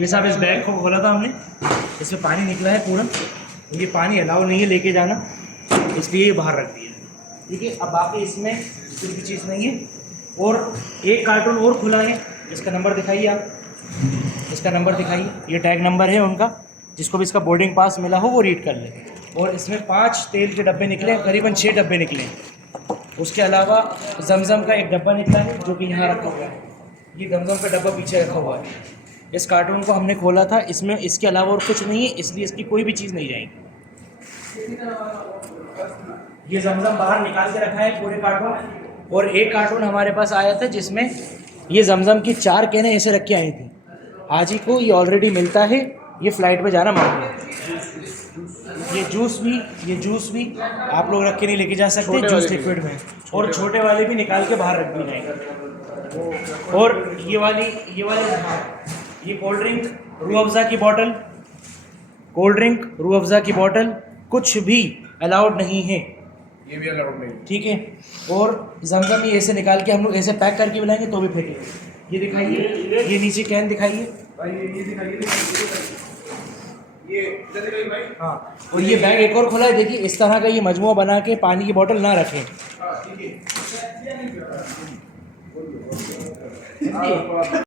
ये साहब इस बैग को खोला था हमने, इसमें पानी निकला है पूरा, ये पानी अलाउ नहीं है लेके जाना, इसलिए ये बाहर रख दिया है। ठीक है, अब बाकी इसमें कुछ भी चीज़ नहीं है। और एक कार्टून और खुला है, इसका नंबर दिखाइए आप, इसका नंबर दिखाइए, ये टैग नंबर है उनका, जिसको भी इसका बोर्डिंग पास मिला हो वो रीड कर ले। और इसमें 5 तेल के डब्बे निकले, करीबन 6 डब्बे निकले। उसके अलावा जमज़म का एक डब्बा निकला है जो कि यहाँ रखा हुआ है, ये जमज़म का डब्बा पीछे रखा हुआ है। इस कार्टून को हमने खोला था, इसमें इसके अलावा और कुछ नहीं है, इसलिए इसकी कोई भी चीज़ नहीं जाएगी। ये जमज़म बाहर निकाल के रखा है पूरे कार्टून। और एक कार्टून हमारे पास आया था जिसमें ये जमज़म की 4 कैनें ऐसे रख के आई थी। हाजी को ये ऑलरेडी मिलता है, ये फ़्लाइट पे जाना मांग है। ये जूस भी आप लोग रख के नहीं लेके जा सकते, जूस लिक्विड में, और छोटे वाले भी निकाल के बाहर रख दिए जाएंगे। और ये वाली ये कोल्ड ड्रिंक रूह अफ़ज़ा की बोतल कुछ भी अलाउड नहीं है, ये भी अलाउड नहीं। ठीक है। और जमज़म ये ऐसे निकाल के हम लोग ऐसे पैक करके बुलाएंगे तो भी फेंकेंगे। ये दिखाइए, ये नीचे कैन दिखाइए भाई, ये दिखाइए, ये इधर दिखाइए भाई। हाँ, और ये बैग एक और खुला है, देखिए इस तरह का ये मजमुआ बना के पानी की बोतल ना रखें। हाँ ठीक है।